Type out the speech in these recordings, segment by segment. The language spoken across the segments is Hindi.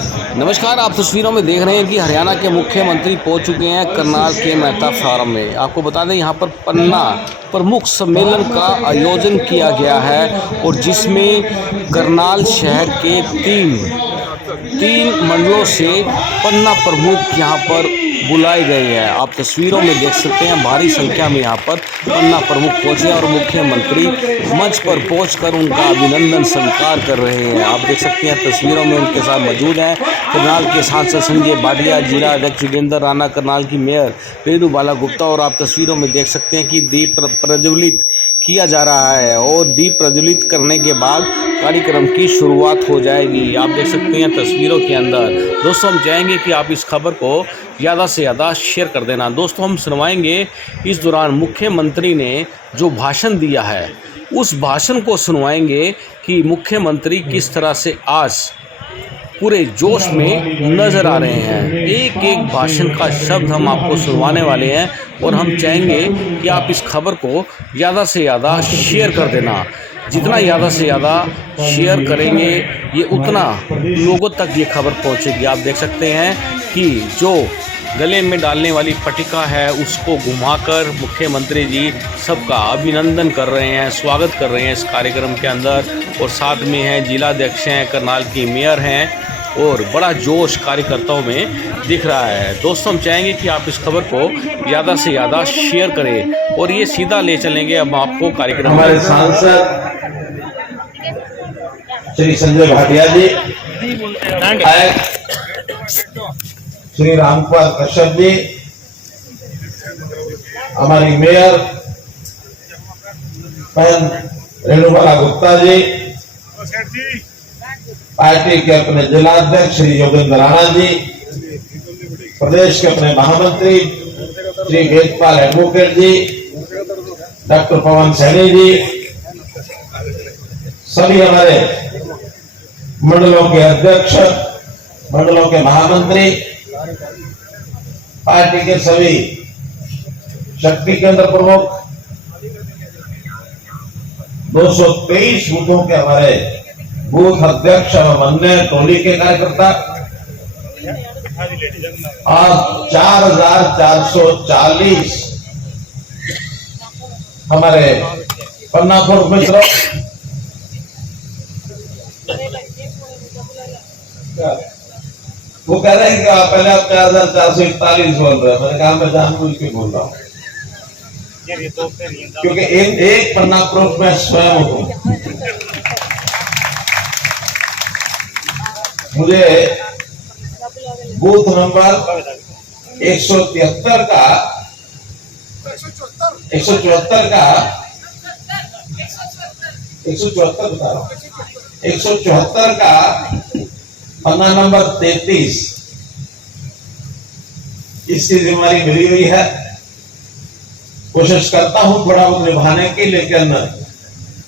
नमस्कार, आप तस्वीरों में देख रहे हैं कि हरियाणा के मुख्यमंत्री पहुंच चुके हैं करनाल के मेहता फार्म में। आपको बता दें यहाँ पर पन्ना प्रमुख सम्मेलन का आयोजन किया गया है और जिसमें करनाल शहर के तीन मंडलों से पन्ना प्रमुख यहाँ पर बुलाए गए हैं। आप तस्वीरों में देख सकते हैं भारी संख्या में यहाँ पर पन्ना प्रमुख पहुंचे और मुख्यमंत्री मंच पर पहुंचकर उनका अभिनंदन स्वीकार कर रहे हैं। आप देख सकते हैं तस्वीरों में उनके साथ मौजूद हैं करनाल के सांसद संजय भाटिया, जिला अध्यक्ष योगेंद्र राणा, करनाल की मेयर रेणु बाला गुप्ता और आप तस्वीरों में देख सकते हैं कि दीप प्रज्वलित किया जा रहा है और दीप प्रज्वलित करने के बाद कार्यक्रम की शुरुआत हो जाएगी। आप देख सकते हैं तस्वीरों के अंदर। दोस्तों, हम चाहेंगे कि आप इस खबर को ज़्यादा से ज़्यादा शेयर कर देना। दोस्तों, हम सुनवाएंगे इस दौरान मुख्यमंत्री ने जो भाषण दिया है उस भाषण को सुनवाएंगे कि मुख्यमंत्री किस तरह से आज पूरे जोश में नज़र आ रहे हैं। एक एक भाषण का शब्द हम आपको सुनवाने वाले हैं और हम चाहेंगे कि आप इस खबर को ज़्यादा से ज़्यादा शेयर कर देना। जितना ज़्यादा से ज़्यादा शेयर करेंगे ये उतना लोगों तक ये खबर पहुंचेगी। आप देख सकते हैं कि जो गले में डालने वाली पट्टिका है उसको घुमाकर मुख्यमंत्री जी सबका अभिनंदन कर रहे हैं, स्वागत कर रहे हैं इस कार्यक्रम के अंदर। और साथ में हैं जिलाध्यक्ष हैं, करनाल की मेयर हैं और बड़ा जोश कार्यकर्ताओं में दिख रहा है। दोस्तों, हम चाहेंगे कि आप इस खबर को ज़्यादा से ज़्यादा शेयर करें और ये सीधा ले चलेंगे अब आपको कार्यक्रम। हमारे सांसद श्री संजय भाटिया जी, श्री रामकुमार कश्यप जी, हमारी मेयर बहन रेणु बाला गुप्ता जी, पार्टी के अपने जिला अध्यक्ष श्री योगेंद्र राणा जी, प्रदेश के अपने महामंत्री श्री वेदपाल एडवोकेट जी, डॉक्टर पवन सैनी जी, सभी हमारे मंडलों के अध्यक्ष, मंडलों के महामंत्री, पार्टी के सभी शक्ति केंद्र प्रमुख, 223 बूथों के हमारे बूथ अध्यक्ष एवं अन्य टोली के कार्यकर्ता और 4440 हमारे पन्ना पूर्व मित्रों। वो कह रहे हैं कि पहले आप 4441 बोल रहे हैं। मैंने कहा मैं जानबूझ के बोल रहा हूँ क्योंकि एक पन्ना प्रूफ में स्वयं हूँ। मुझे बूथ नंबर 174 का 174 का 174 बता रहा हूँ, 174 का पन्ना नंबर 33 इसकी जिम्मेदारी मिली हुई है। कोशिश करता हूं थोड़ा बहुत निभाने की, लेकिन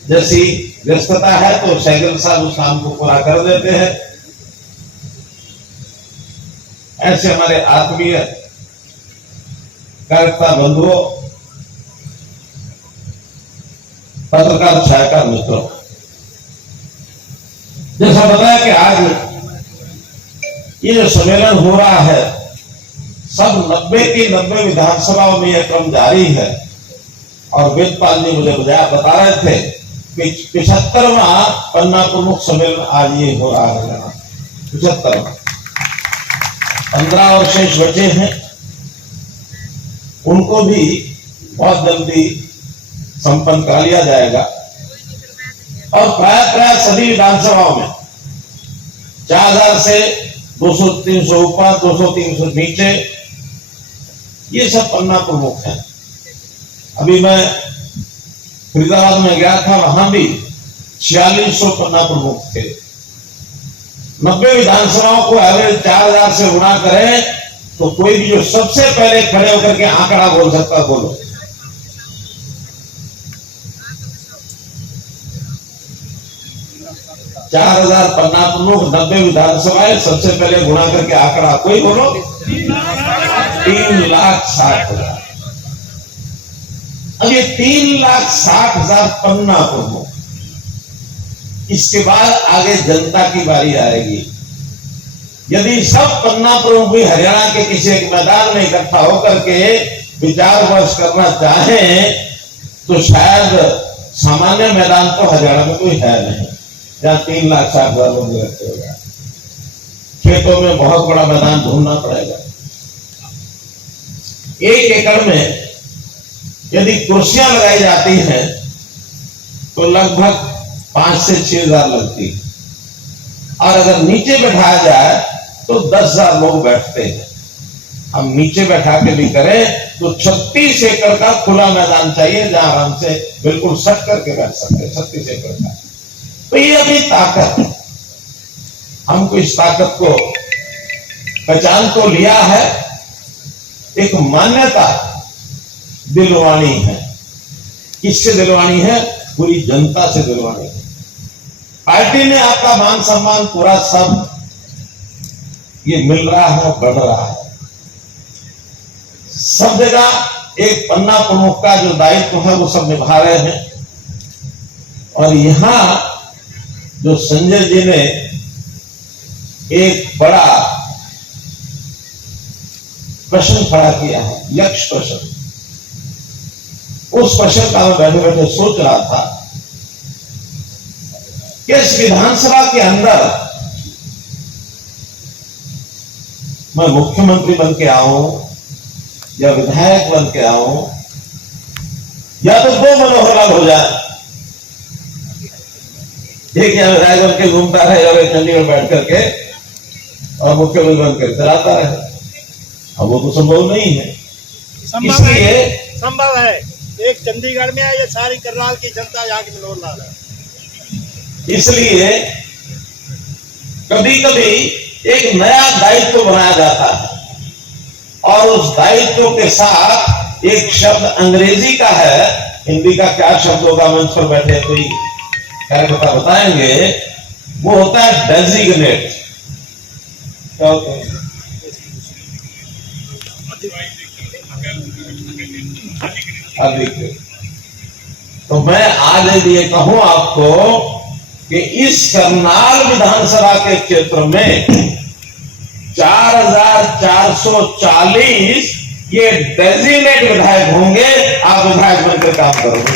जैसी व्यस्तता है तो सैगल साहब उस काम को पूरा कर देते हैं। ऐसे हमारे आत्मीय कार्यकर्ता बंधुओं, पत्रकार छायाकार मित्रों, जैसा बताया कि आज ये जो सम्मेलन हो रहा है सब 90 की 90 विधानसभाओं में यह क्रम जारी है। और वेदपाल जी मुझे बता रहे थे कि 75वां पन्ना प्रमुख सम्मेलन आज ये हो रहा है। 75वां 15 और शेष बचे हैं, उनको भी बहुत जल्दी संपन्न करा लिया जाएगा। और प्राय सभी विधानसभाओं में 4000 से 200-300 ऊपर, 200-300 नीचे, ये सब पन्ना प्रमुख हैं। अभी मैं फरीदाबाद में गया था, वहां भी 4600 पन्ना प्रमुख थे। 90 विधानसभाओं को एवरेज 4000 से गुणा करें तो कोई भी जो सबसे पहले खड़े होकर के आंकड़ा बोल सकता, बोलो। चार 4000 पन्ना प्रमुख, 90 विधानसभाएं, सबसे पहले गुणा करके आंकड़ा कोई बोलो। 3,60,000। अब ये 3,60,000 पन्ना प्रमुख, इसके बाद आगे जनता की बारी आएगी। यदि सब पन्ना प्रमुख भी हरियाणा के किसी एक मैदान में इकट्ठा होकर के विचार विमर्श करना चाहें तो शायद सामान्य मैदान तो हरियाणा में कोई है नहीं, जहां 3 लाख 60 हजार लोग इकट्ठे हो जाए। खेतों में बहुत बड़ा मैदान ढूंढना पड़ेगा। 1 एकड़ में यदि कुर्सियां लगाई जाती हैं तो लगभग 5 से 6 हजार लगती है, और अगर नीचे बैठाया जाए तो 10,000 लोग बैठते हैं। हम नीचे बैठा के भी करें तो 36 एकड़ का खुला मैदान चाहिए, जहां आराम से बिल्कुल सट करके बैठ सकते हैं। 36 एकड़ का, तो ये अभी ताकत है। हमको इस ताकत को पहचान तो लिया है, एक मान्यता दिलवानी है। किससे दिलवानी है? पूरी जनता से दिलवानी है। पार्टी ने आपका मान सम्मान पूरा सब ये मिल रहा है, बढ़ रहा है। सब जगह एक पन्ना प्रमुख का जो दायित्व है वो सब निभा रहे हैं। और यहां जो संजय जी ने एक बड़ा प्रश्न खड़ा किया है, यक्ष प्रश्न, उस प्रश्न का मैं बैठे बैठे सोच रहा था कि इस विधानसभा के अंदर मैं मुख्यमंत्री बन के आऊं या विधायक बन के आऊं, या तो 2 मनोहरलाल हो जाए, एक या विधायक बन के घूमता रहे और एक चंडीगढ़ बैठ करके और मुख्यमंत्री बन कर चलाता रहे। अब वो तो संभव नहीं है। इसलिए संभव है, एक चंडीगढ़ में है, ये सारी करनाल की जनता यहाँ की मनोहरलाल है। इसलिए कभी कभी एक नया दायित्व बनाया जाता है, और उस दायित्व के साथ एक शब्द अंग्रेजी का है, हिंदी का क्या शब्द होगा मंच पर बैठे कोई कार्यकर्ता बताएंगे, वो होता है डेजिग्नेट। क्या होता है? अधिकृत। तो मैं आज ये कहूं आपको कि इस करनाल विधानसभा के क्षेत्र में 4440 ये डेजिग्नेट विधायक होंगे। आप विधायक बनकर काम करोगे।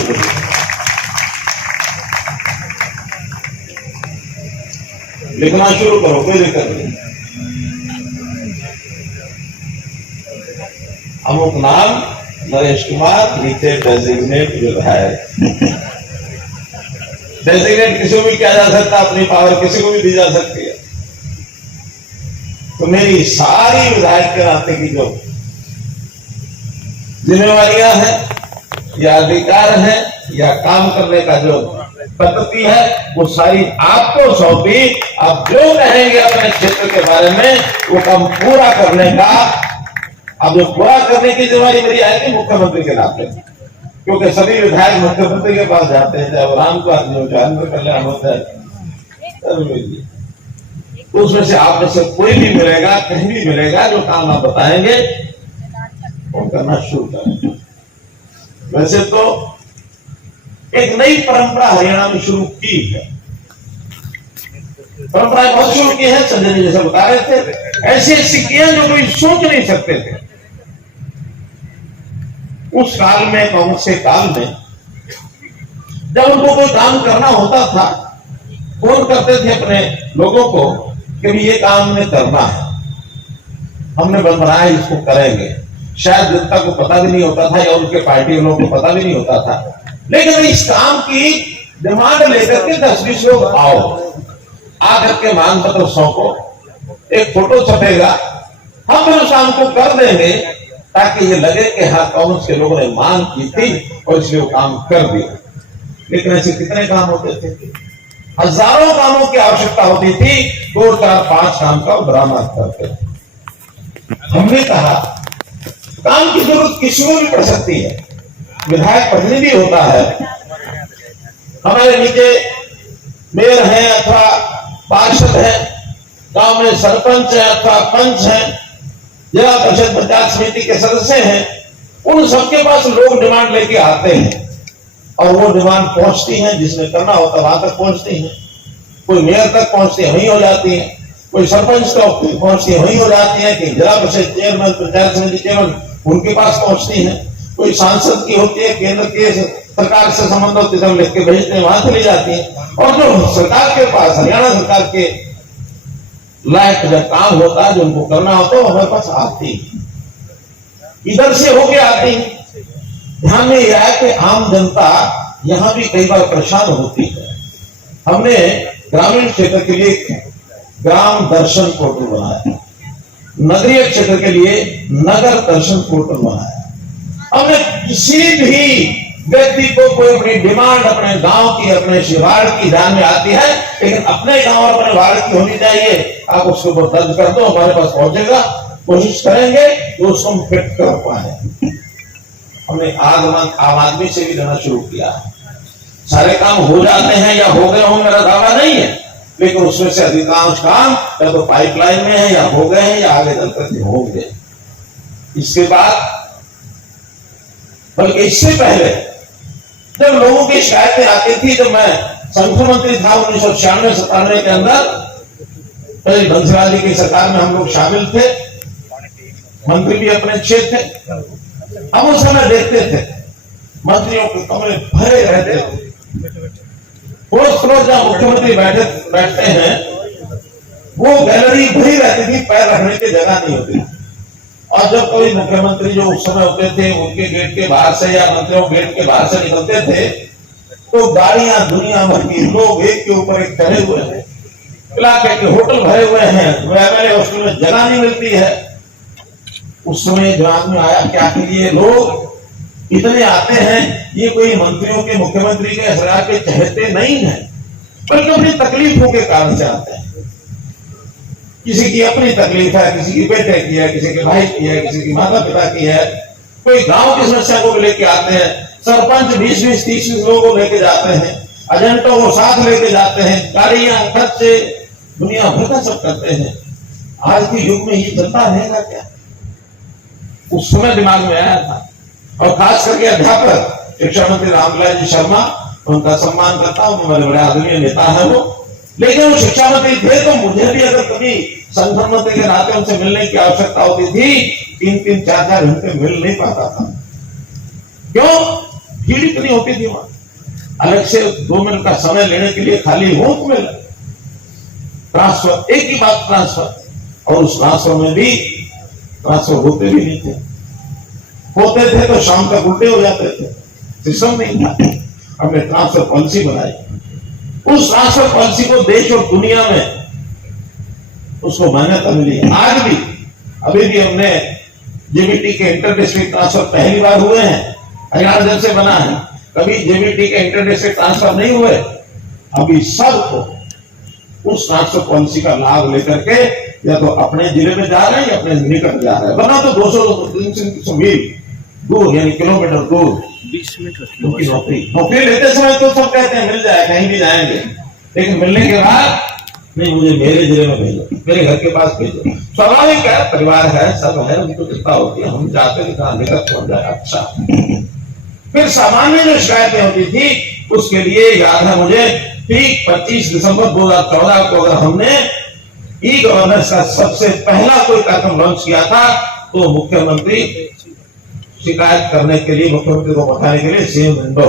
लिखना शुरू करो, कोई दिक्कत नहीं। अमुक नाम नरेश कुमार, नीचे डेजिग्नेट विधायक। डेजिग्नेट किसी को भी किया जा सकता, अपनी पावर किसी को भी दी जा सकती है। तो मेरी सारी विधायक के नाते की जो जिम्मेवारियां हैं या अधिकार है या काम करने का जो पद्धति है, वो सारी आपको सौंपी। आप जो कहेंगे अपने क्षेत्र के बारे में वो काम पूरा करने का, अब जो पूरा करने की जिम्मेवारी मेरी आएगी मुख्यमंत्री के नाते, क्योंकि सभी विधायक मुख्यमंत्री के पास जाते हैं, चाहे राम को आदमी हो, चाहे कल्याण होता है। उसमें से आप में से कोई भी मिलेगा, कहीं भी मिलेगा, जो काम आप बताएंगे वो करना शुरू करेंगे। वैसे तो एक नई परंपरा हरियाणा में शुरू की है, परंपराएं बहुत शुरू की है। संजय जी जैसे बता रहे थे, ऐसी ऐसी किए जो कोई सोच नहीं सकते थे। उस काल में, कांग्रेस के काल में, जब उनको कोई काम करना होता था, फोन करते थे अपने लोगों को कि भी ये काम हमने करना है, हमने बनाया, इसको करेंगे। शायद जनता को पता भी नहीं होता था या उनके पार्टी लोगों को पता भी नहीं होता था, लेकिन इस काम की डिमांड लेकर के 10-20 लोग आओ, आकर के मांग पत्र सौंपो, एक फोटो छपेगा, हम फिर उस काम को कर देंगे, ताकि ये लगे कि हाँ कांग्रेस के लोगों ने मांग की थी और इसलिए वो काम कर दिया। लेकिन ऐसे कितने काम होते थे? हजारों कामों की आवश्यकता होती थी, 2, 4, 5 काम का बरामद करते थे। हमने कहा काम की जरूरत किसी को भी पड़ सकती है, विधायक प्रतिनिधि होता है, हमारे नीचे मेयर हैं अथवा पार्षद हैं, गांव में सरपंच है अथवा पंच है, जिला परिषद पंचायत समिति के सदस्य हैं, उन सबके पास लोग डिमांड लेके आते हैं और वो डिमांड पहुंचती है, जिसमें करना होता वहां तक पहुंचती है। कोई मेयर तक पहुंचती है, वहीं हो जाती है, कोई सरपंच तो पहुंचती है वहीं हो जाती है, कि जिला परिषद चेयरमैन, पंचायत समिति चेयरमैन उनके पास पहुंचती है, कोई सांसद की होती है, केंद्र के सरकार से संबंध होती है, लिख के भेजते हैं, वहां चली जाती है। और जो सरकार के पास, हरियाणा सरकार के लायक जब काम होता है, जो उनको करना होता है, वो हमारे पास आती है, इधर से होके आती है। ध्यान में यह है कि आम जनता यहां भी कई बार परेशान होती है। हमने ग्रामीण क्षेत्र के लिए ग्राम दर्शन पोर्टल बनाया, नगरीय क्षेत्र के लिए नगर दर्शन पोर्टल बनाया। हमने किसी भी व्यक्ति को कोई अपनी डिमांड अपने गांव की, अपने वार्ड की ध्यान में आती है, लेकिन अपने गांव और अपने वार्ड की होनी चाहिए, आप उसको दर्ज कर दो, हमारे पास पहुंचेगा, कोशिश करेंगे तो उसको हम फिट कर पाए। हमने आम आदमी से भी लेना शुरू किया। सारे काम हो जाते हैं या हो गए हों, मेरा दावा नहीं है, लेकिन उसमें से अधिकांश काम या तो पाइपलाइन में है, या हो गए हैं, या आगे चलकर होंगे। इसके बाद, बल्कि इससे पहले जब लोगों की शिकायतें आती थी, जब मैं संगठन मंत्री था 1996-97 के अंदर, पहले बंसीलाल जी की सरकार में हम लोग शामिल थे, मंत्री भी अपने क्षेत्र थे। हम उस समय देखते थे मंत्रियों के कमरे भरे रहते थे। रोज रोज जहां मुख्यमंत्री बैठते हैं, वो गैलरी भरी रहती थी, पैर रखने की जगह नहीं होती। और जब कोई मुख्यमंत्री जो उस समय होते थे, उनके गेट के बाहर से या मंत्रियों गेट के बाहर से निकलते थे, तो गाड़ियां दुनिया भर की, लोग एक के ऊपर एक चढ़े हुए हैं, इलाके के होटल भरे हुए हैं, एमएलए हॉस्टल में जगह नहीं मिलती है। उस समय जो आदमी आया, क्या के लिए लोग इतने आते हैं, ये कोई मंत्रियों के, मुख्यमंत्री के, सरकार के चहेते नहीं है, बल्कि अपनी तकलीफों के कारण से आते हैं। किसी की अपनी तकलीफ है, किसी की बेटे की है, किसी के भाई की है, किसी की माता पिता की है, कोई गांव की समस्या को लेके आते हैं, सरपंच 20-20, 30-30 लोगों को लेके जाते हैं, एजेंटों को साथ लेके जाते हैं, गाड़ियां, खर्चे, दुनिया भर का सब करते हैं। आज के युग में ये चलता रहेगा क्या? उस समय दिमाग में आया था। और खास करके अध्यापक शिक्षा मंत्री रामलाल जी शर्मा, उनका सम्मान करता हूं, बड़े बड़े आदरणीय नेता है वो, लेकिन वो शिक्षा मंत्री थे, तो मुझे भी अगर कभी संगठन मंत्री के नाते उनसे मिलने की आवश्यकता होती थी, 3-3, 4-4 घंटे मिल नहीं पाता था। क्यों? भीड़ इतनी होती थी वहां। अलग से 2 मिनट का समय लेने के लिए खाली हो तो मिल ट्रांसफर, एक ही बात ट्रांसफर, और उस ट्रांसफर में भी ट्रांसफर होते भी नहीं थे, होते थे तो शाम तक उल्टे हो जाते थे, सिस्टम नहीं था। हमने ट्रांसफर पॉलिसी बनाई, उस ट्रांसफर पॉलिसी को देश और दुनिया में उसको मान्यता मिली। आज भी, अभी भी हमने जेबीटी के इंटर डिस्ट्रिक्ट ट्रांसफर पहली बार हुए हैं, हरियाणा जब से बना है, कभी जेबीटी के इंटर डिस्ट्रिक्ट ट्रांसफर नहीं हुए। अभी सबको उस ट्रांसफर पॉलिसी का लाभ लेकर के या तो अपने जिले में जा रहे हैं या अपने निकट जा रहे हैं, वरना तो 200-300 मील दूर, यानी किलोमीटर दूर 20 मिनट नौकरी लेते समय तो सब कहते हैं मिल जाए, कहीं भी जाएंगे, लेकिन मिलने के बाद नहीं, मुझे मेरे जिले में भेजो, मेरे घर के पास भेजो। स्वाभाविक है, परिवार है, सब है, उनको चिंता होती है, हम चाहते हैं कहां निकट पहुंच जाए। अच्छा, फिर सामान्य जो शिकायतें होती थी, उसके लिए याद है मुझे, ठीक 25 दिसंबर 2014 को अगर हमने ई गवर्नेंस का सबसे पहला कोई कार्यक्रम लॉन्च किया था, तो मुख्यमंत्री शिकायत करने के लिए, मुख्यमंत्री को बताने के लिए सेम विंडो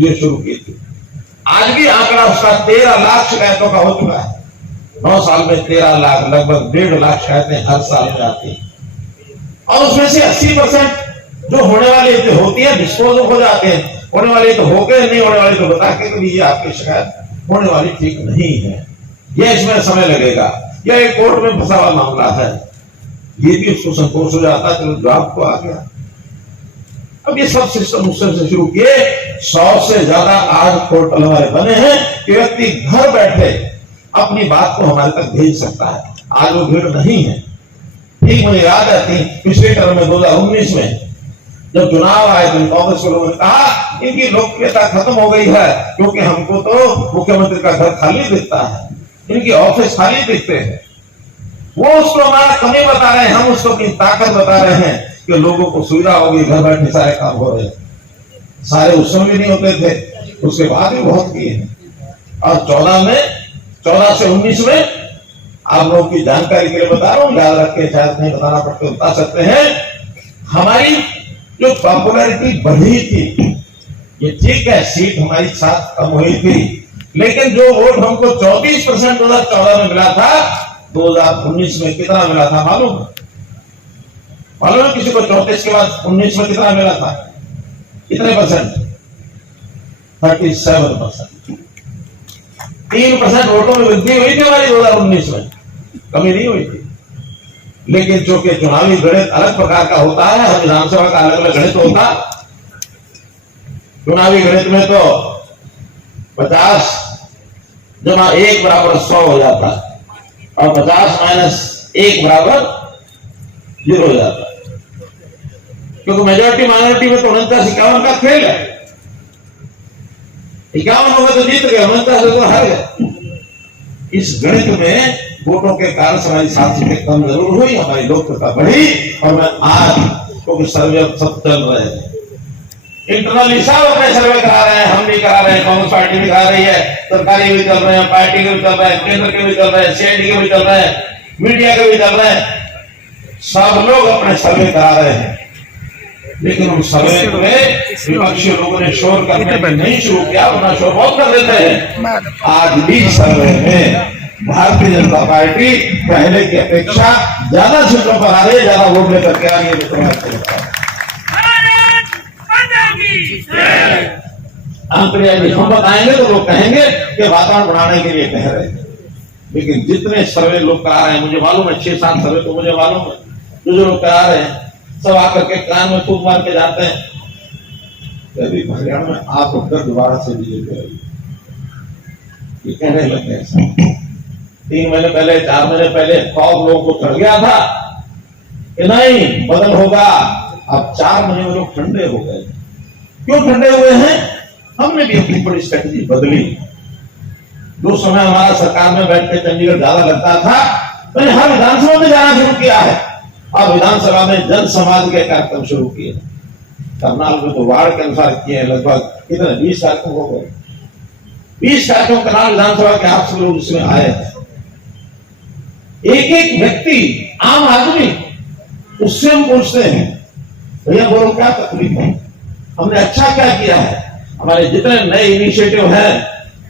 ये शुरू की थी। आज भी आंकड़ा उसका 13 लाख शिकायतों का हो चुका है। 9 साल में 13 लाख, लगभग 1.5 लाख शिकायतें हर साल में आती हैं, और उसमें से 80% जो होने वाली होती है डिस्पोज हो जाते हैं। होने वाली तो हो गए, नहीं होने वाली तो बता के भी ये आपकी शिकायत होने वाली ठीक नहीं है, यह इसमें समय लगेगा, यह एक कोर्ट में फंसा हुआ मामला है, ये भी उसको संतोष हो जाता है, चलो जवाब को आ गया। अब ये सब सिस्टम उस समय से शुरू किए, 100 से ज्यादा आज पोर्टल हमारे बने हैं कि व्यक्ति घर बैठे अपनी बात को हमारे तक भेज सकता है। आज वो भीड़ नहीं है। ठीक मुझे याद है पिछले टर्म में 2019 में जब चुनाव आए तो कांग्रेस के लोगों ने कहा इनकी लोकप्रियता खत्म हो गई है, क्योंकि हमको तो मुख्यमंत्री का घर खाली दिखता है, इनकी ऑफिस खाली दिखते हैं। वो उसको हमारा कमी बता रहे हैं, हम उसको अपनी ताकत बता रहे हैं कि लोगों को सुविधा होगी, घर बैठे सारे काम हो रहे हैं। सारे उस समय भी नहीं होते थे, उसके बाद भी बहुत किए हैं। और 14 से 19 में आप लोगों की जानकारी के लिए बता रहा हूं, याद रख के, शायद नहीं बताना पड़ता, बता सकते हैं। हमारी जो पॉपुलैरिटी बढ़ी थी, ये ठीक है, सीट हमारी 7 कम हुई थी, लेकिन जो वोट हमको 34% 2014 में मिला था, 2019 में कितना मिला था मालूम है किसी को? 34 के बाद 19 में कितना मिला था? कितने परसेंट? 37%। 3% वोटों में वृद्धि हुई थी हमारी 2019 में, कमी नहीं हुई थी। लेकिन चूंकि चुनावी गणित अलग प्रकार का होता है, हर विधानसभा का अलग अलग गणित होता। चुनावी गणित में तो 50 जमा 1 बराबर 100 हो जाता है, और 50 माइनस 1 बराबर 0 हो जाता है, क्योंकि मेजोरिटी माइनॉरिटी में तो 49-51 का खेल है। 51 होगा तो जीत गए, 49 तो हार गए। इस गणित में वोटों के कारण हमारी 7 सीटें कम जरूर हुई, हमारी लोकप्रियता बढ़ी। और मैं आज क्योंकि सर्वे सब चल रहे हैं, इंटरनली सब अपने सर्वे करा रहे हैं, हम भी करा रहे हैं, कांग्रेस पार्टी भी करा रही है, सरकारी भी चल रहे हैं, पार्टी के भी चल रहे हैं, केंद्र के भी चल रहे हैं, सीएडी के भी चल रहे हैं, मीडिया के भी चल रहे हैं, सब लोग अपने सर्वे करा रहे हैं। लेकिन उन सर्वे में विपक्षी लोगों ने शोर करने नहीं शुरू किया, वरना शोर बहुत कर देते हैं। आज भी सर्वे में भारतीय जनता पार्टी पहले की अपेक्षा ज्यादा सीटों पर आ रही है, ज्यादा वोट लेकर के आ रही है। हम बताएंगे तो लोग कहेंगे कि वातावरण बढ़ाने के लिए कह रहे हैं, लेकिन जितने सर्वे लोग करा रहे हैं, मुझे मालूम है 6-7 सर्वे तो मुझे मालूम है, जो लोग करा रहे हैं सब आकर के कान में फूंक मार के जाते हैं, कभी हरियाणा में आप उठकर दोबारा से बीजेपी ये कहने लगे। 3 महीने पहले, 4 महीने पहले खौफ लोगों को चढ़ गया था कि नहीं बदल होगा। अब 4 महीने में लोग ठंडे हो गए। क्यों ठंडे हुए हैं? हमने भी अपनी बड़ी स्ट्रेटजी बदली। जो समय हमारा सरकार में बैठ के चंडीगढ़ ज्यादा लगता था, मैंने हर विधानसभा में जाना शुरू किया है, और विधानसभा में जन समाज के कार्यक्रम शुरू किए। करनाल में तो वार्ड के अनुसार किए हैं, लगभग कितने 20 कार्यक्रम हो गए। 20 कार्यक्रम करनाल विधानसभा के आप सब लोग इसमें आए। एक एक व्यक्ति, आम आदमी, उससे हम पूछते हैं भैया बोलो क्या तकलीफ है, हमने अच्छा क्या किया है। हमारे जितने नए इनिशिएटिव हैं,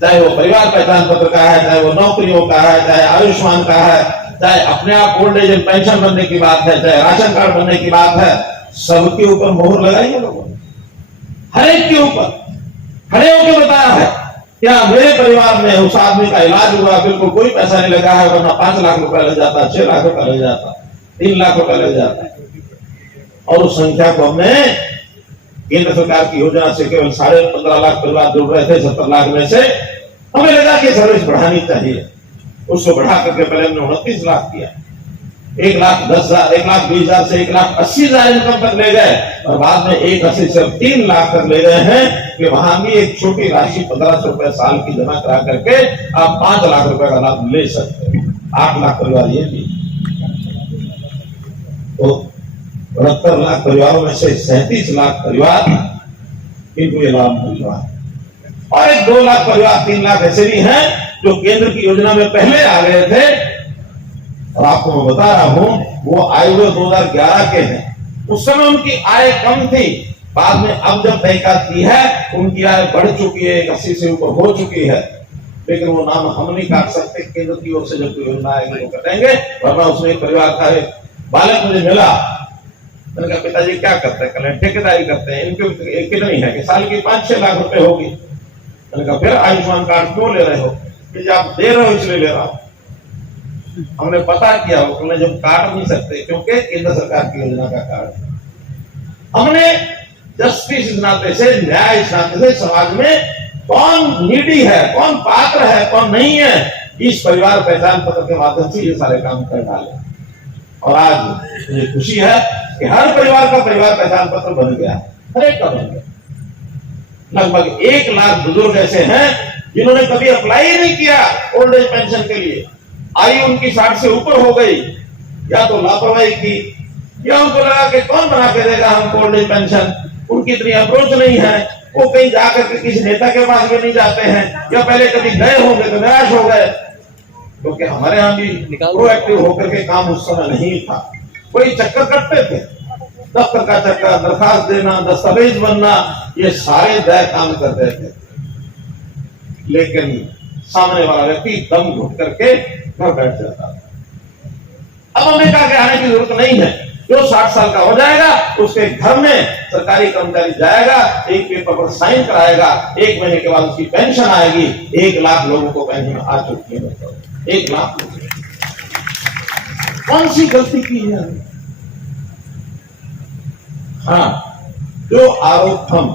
चाहे वो परिवार पहचान पत्र का है, चाहे वो नौकरियों का है, चाहे आयुष्मान का है, चाहे अपने आप ओल्ड एज पेंशन बनने की बात है, चाहे राशन कार्ड बनने की बात है, सबके ऊपर मोहर लगाई है लोगों ने। हर एक के ऊपर खड़े होकर बताया है क्या मेरे परिवार में उस आदमी का इलाज हुआ, बिल्कुल कोई पैसा नहीं लगा है, वरना 5 लाख रुपए लग जाता, 6 लाख रुपए लग जाता, 3 लाख रुपए लग जाता। और उस संख्या को हमने केंद्र सरकार की योजना से केवल 15.5 लाख परिवार जुड़ रहे थे, 70 लाख में से हमें लगा कि सर्विस बढ़ानी चाहिए। उसको बढ़ा करके पहले हमने 29 लाख किया, 1,10,000, 1,20,000 से 1,80,000 इनकम तक ले गए, और बाद में 1,80 से 3 लाख तक ले गए हैं कि वहां भी एक छोटी राशि 1500 रुपए साल की जमा करा करके आप 5 लाख रुपए का लाभ ले सकते हैं। 8 लाख परिवार ये भी, तो 72 लाख परिवारों में से 37 लाख परिवार इनको ये लाभ मिल रहा है, और एक 2 लाख परिवार, 3 लाख ऐसे भी हैं जो केंद्र की योजना में पहले आ गए थे। और आपको मैं बता रहा हूं, वो आए हुए 2011 के हैं, उस समय उनकी आय कम थी, बाद में अब जब तहकीकात की है उनकी आय बढ़ चुकी है, 80 से ऊपर हो चुकी है। लेकिन वो नाम हम नहीं काट सकते, केंद्र की ओर से जब कोई योजना आएगी वो कटेंगे। वरना उसमें एक परिवार का एक बालक मुझे मिला, मैंने कहा पिताजी क्या करते हैं? कल ठेकेदारी करते हैं, इनकी कितनी है कि साल की 5-6 लाख रुपए होगी। मैंने कहा फिर आयुष्मान कार्ड क्यों ले रहे हो? कि आप दे रहे हो इसलिए ले रहा हूं। हमने पता किया, उन्हें जब काट नहीं सकते क्योंकि केंद्र सरकार की योजना का कार्ड। हमने जस्टिस इस नाते से, न्याय इस नाते से, समाज में कौन नीडी है, कौन पात्र है, कौन नहीं है, इस परिवार पहचान पत्र के माध्यम से ये सारे काम कर डाले। और आज मुझे खुशी है कि हर परिवार का परिवार पहचान पत्र बन गया, हर एक का बन गया। लगभग 1 लाख बुजुर्ग ऐसे हैं जिन्होंने कभी अप्लाई ही नहीं किया ओल्ड एज पेंशन के लिए। आयु उनकी 60 से ऊपर हो गई, या तो लापरवाही की, या उनको लगा कि कौन बना के देगा हमको ओल्ड एज पेंशन। उनकी इतनी अप्रोच नहीं है, वो कहीं जाकर के किसी नेता के पास भी नहीं जाते हैं, या पहले कभी गए होंगे तो निराश हो गए। क्योंकि हमारे यहाँ भी प्रोएक्टिव होकर के काम उस समय नहीं था। कोई चक्कर कटते थे, दफ्तर का चक्कर, दरखास्त देना, दस्तावेज बनना, ये सारे दय काम करते थे, लेकिन सामने वाला व्यक्ति दम घुट करके घर बैठ जाता था। अब अमेरिका के आने की जरूरत नहीं है। जो 60 साल का हो जाएगा उसके घर में सरकारी कर्मचारी जाएगा, एक पेपर पर साइन कराएगा, 1 महीने के बाद उसकी पेंशन आएगी। 1 लाख लोगों को पेंशन आ चुकी है। 1 लाख लोग। कौन सी गलती की है? हाँ, जो आरोप हम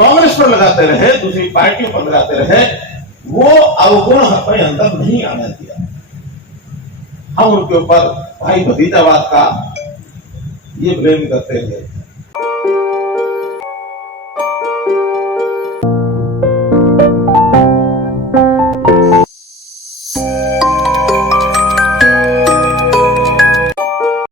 कांग्रेस पर लगाते रहे, दूसरी पार्टियों पर लगाते रहे, वो अवगुण अपने अंदर नहीं आने दिया। हम उनके ऊपर भाई भतीजावाद का ये ब्लेम करते हैं।